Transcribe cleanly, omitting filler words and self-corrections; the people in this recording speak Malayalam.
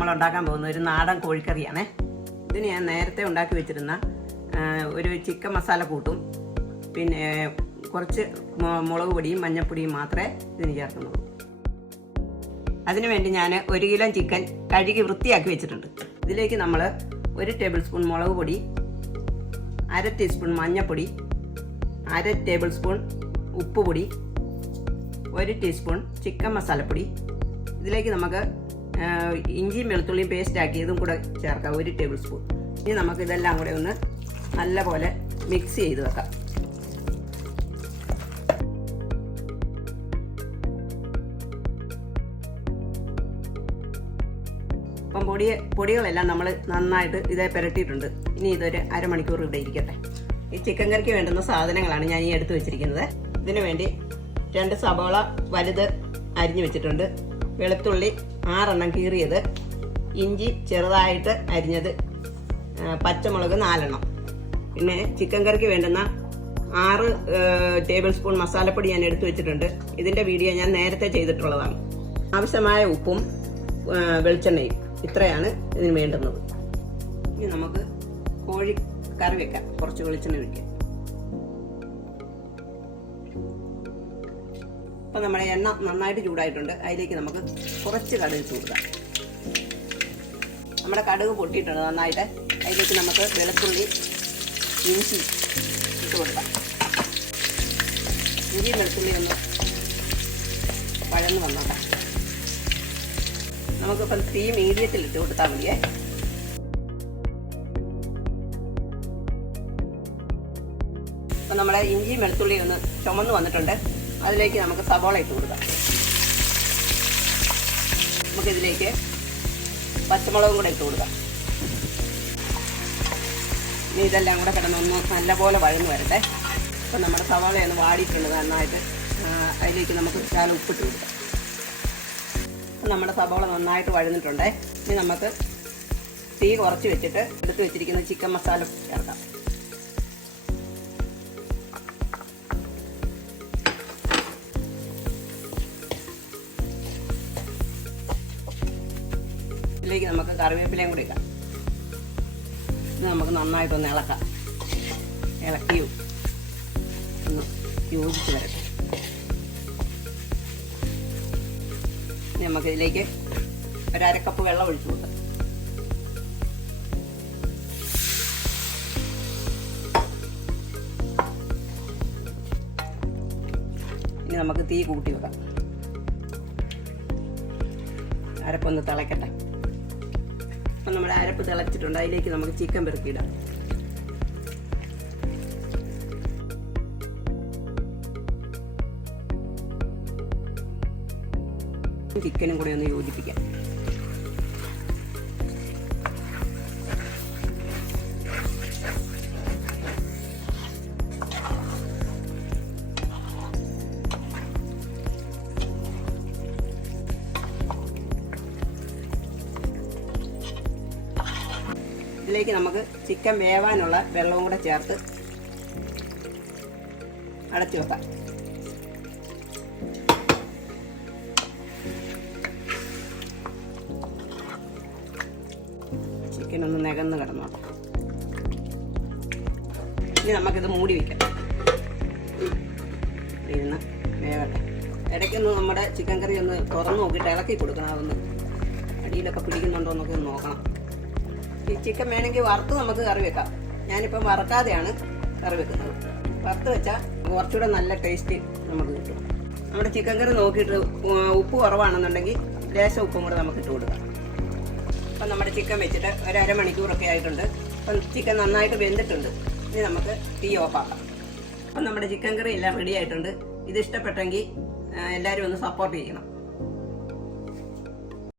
നമ്മൾ ഉണ്ടാക്കാൻ പോകുന്ന ഒരു നാടൻ കോഴിക്കറിയാണേ. ഇതിന് ഞാൻ നേരത്തെ ഉണ്ടാക്കി വെച്ചിരുന്ന ഒരു ചിക്കൻ മസാല കൂട്ടും പിന്നെ കുറച്ച് മുളക് പൊടിയും മഞ്ഞൾപ്പൊടിയും മാത്രമേ ഇതിന് ചേർക്കുന്നുള്ളൂ. അതിനുവേണ്ടി ഞാൻ 1 കിലോ ചിക്കൻ കഴുകി വൃത്തിയാക്കി വെച്ചിട്ടുണ്ട്. ഇതിലേക്ക് നമ്മൾ 1 ടേബിൾ സ്പൂൺ മുളക് പൊടി, 1/2 ടീസ്പൂൺ മഞ്ഞൾപ്പൊടി, 1/2 ടേബിൾ സ്പൂൺ ഉപ്പുപൊടി, 1 ടീസ്പൂൺ ചിക്കൻ മസാലപ്പൊടി. ഇതിലേക്ക് നമുക്ക് ഇഞ്ചിയും വെളുത്തുള്ളിയും പേസ്റ്റ് ആക്കിയതും കൂടെ ചേർക്കാം, 1 ടേബിൾ സ്പൂൺ. ഇനി നമുക്ക് ഇതെല്ലാം കൂടെ ഒന്ന് നല്ലപോലെ മിക്സ് ചെയ്ത് വെക്കാം. അപ്പം പൊടികളെല്ലാം നമ്മൾ നന്നായിട്ട് ഇതേ പുരട്ടിയിട്ടുണ്ട്. ഇനി ഇതൊരു അരമണിക്കൂർ ഇവിടെ ഇരിക്കട്ടെ. ഈ ചിക്കൻ കറിക്ക് വേണ്ടുന്ന സാധനങ്ങളാണ് ഞാൻ ഈ എടുത്ത് വെച്ചിരിക്കുന്നത്. ഇതിനു വേണ്ടി 2 സവാള വലുത് അരിഞ്ഞു വെച്ചിട്ടുണ്ട്, വെളുത്തുള്ളി 6 എണ്ണം കീറിയത്, ഇഞ്ചി ചെറുതായിട്ട് അരിഞ്ഞത്, പച്ചമുളക് 4 എണ്ണം. പിന്നെ ചിക്കൻ കറിക്ക് വേണ്ടുന്ന 6 ടേബിൾ സ്പൂൺ മസാലപ്പൊടി ഞാൻ എടുത്തു വെച്ചിട്ടുണ്ട്. ഇതിൻ്റെ വീഡിയോ ഞാൻ നേരത്തെ ചെയ്തിട്ടുള്ളതാണ്. ആവശ്യമായ ഉപ്പും വെളിച്ചെണ്ണയും ഇത്രയാണ് ഇതിന് വേണ്ടുന്നത്. ഇനി നമുക്ക് കോഴി കറി വെക്കാം. കുറച്ച് വെളിച്ചെണ്ണ ഒഴിക്കാം. അപ്പം നമ്മുടെ എണ്ണ നന്നായിട്ട് ചൂടായിട്ടുണ്ട്. അതിലേക്ക് നമുക്ക് കുറച്ച് കടുക് ചൂടാം. നമ്മുടെ കടുക് പൊട്ടിയിട്ടുണ്ട് നന്നായിട്ട്. അതിലേക്ക് നമുക്ക് വെളുത്തുള്ളി ഇഞ്ചി ഇട്ട് കൊടുക്കാം. ഇഞ്ചി വെളുത്തുള്ളി ഒന്ന് വഴന്ന് വന്നോട്ടെ. നമുക്കിപ്പം തീ മീഡിയത്തിൽ ഇട്ട് കൊടുത്താൽ മതിയേ. അപ്പം നമ്മുടെ ഇഞ്ചിയും വെളുത്തുള്ളി ഒന്ന് ചുമന്ന് വന്നിട്ടുണ്ട്. അതിലേക്ക് നമുക്ക് സവാള ഇട്ട് കൊടുക്കാം. നമുക്കിതിലേക്ക് പച്ചമുളകും കൂടെ ഇട്ട് കൊടുക്കാം. ഇനി ഇതെല്ലാം കൂടെ കിടന്നൊന്ന് നല്ലപോലെ വഴന്ന് വരട്ടെ. അപ്പം നമ്മുടെ സവാളയൊന്ന് വാടിയിട്ടുണ്ട് നന്നായിട്ട്. അതിലേക്ക് നമുക്ക് ശകലം ഉപ്പിട്ട് കൊടുക്കാം. അപ്പം നമ്മുടെ സവാള നന്നായിട്ട് വഴന്നിട്ടുണ്ട്. ഇനി നമുക്ക് തീ കുറച്ച് വെച്ചിട്ട് എടുത്ത് വെച്ചിരിക്കുന്ന ചിക്കൻ മസാല ചേർക്കാം. ഇതിലേക്ക് നമുക്ക് കറിവേപ്പിലയും കൂടി ഇടാം. ഇത് നമുക്ക് നന്നായിട്ടൊന്ന് ഇളക്കാം. ഇളക്കി ഒന്ന് യോജിച്ച് വരട്ടെ. നമുക്ക് ഇതിലേക്ക് 1/2 കപ്പ് വെള്ളം ഒഴിച്ചു കൊടുക്കാം. ഇനി നമുക്ക് തീ കൂട്ടി വെക്കാം. അരപ്പൊന്ന് തിളക്കട്ടെ. അപ്പം നമ്മുടെ അരപ്പ് തിളച്ചിട്ടുണ്ട്. അതിലേക്ക് നമുക്ക് ചിക്കൻ പെറുക്കിയിടാം. ചിക്കനും കൂടെ ഒന്ന് യോജിപ്പിക്കാം. ഇതിലേക്ക് നമുക്ക് ചിക്കൻ വേവാനുള്ള വെള്ളവും കൂടെ ചേർത്ത് അടച്ചു വെക്കാം. ചിക്കൻ ഒന്ന് നികന്ന് കിടന്നോട്ടെ. ഇനി നമുക്കിത് മൂടി വയ്ക്കാം. ഇരുന്ന് വേവട്ടെ. ഇടയ്ക്കൊന്ന് നമ്മുടെ ചിക്കൻ കറി ഒന്ന് തുറന്ന് നോക്കിയിട്ട് ഇളക്കി കൊടുക്കണം. അതൊന്ന് അടിയിലൊക്കെ പിടിക്കുന്നുണ്ടോ എന്നൊക്കെ ഒന്ന് നോക്കണം. ഈ ചിക്കൻ വേണമെങ്കിൽ വറുത്ത് നമുക്ക് കറി വെക്കാം. ഞാനിപ്പം വറക്കാതെയാണ് കറി വെക്കുന്നത്. വറുത്ത് വെച്ചാൽ കുറച്ചുകൂടെ നല്ല ടേസ്റ്റ് നമുക്ക് കിട്ടും. നമ്മുടെ ചിക്കൻ കറി നോക്കിയിട്ട് ഉപ്പ് കുറവാണെന്നുണ്ടെങ്കിൽ ലേശം ഉപ്പും കൂടെ നമുക്ക് ഇട്ട് കൊടുക്കാം. അപ്പം നമ്മുടെ ചിക്കൻ വെച്ചിട്ട് 1/2 മണിക്കൂറൊക്കെ ആയിട്ടുണ്ട്. അപ്പം ചിക്കൻ നന്നായിട്ട് വെന്തിട്ടുണ്ട്. ഇനി നമുക്ക് തീ ഓഫാക്കാം. അപ്പം നമ്മുടെ ചിക്കൻ കറി എല്ലാം റെഡി ആയിട്ടുണ്ട്. ഇത് ഇഷ്ടപ്പെട്ടെങ്കിൽ എല്ലാവരും ഒന്ന് സപ്പോർട്ട് ചെയ്യണം.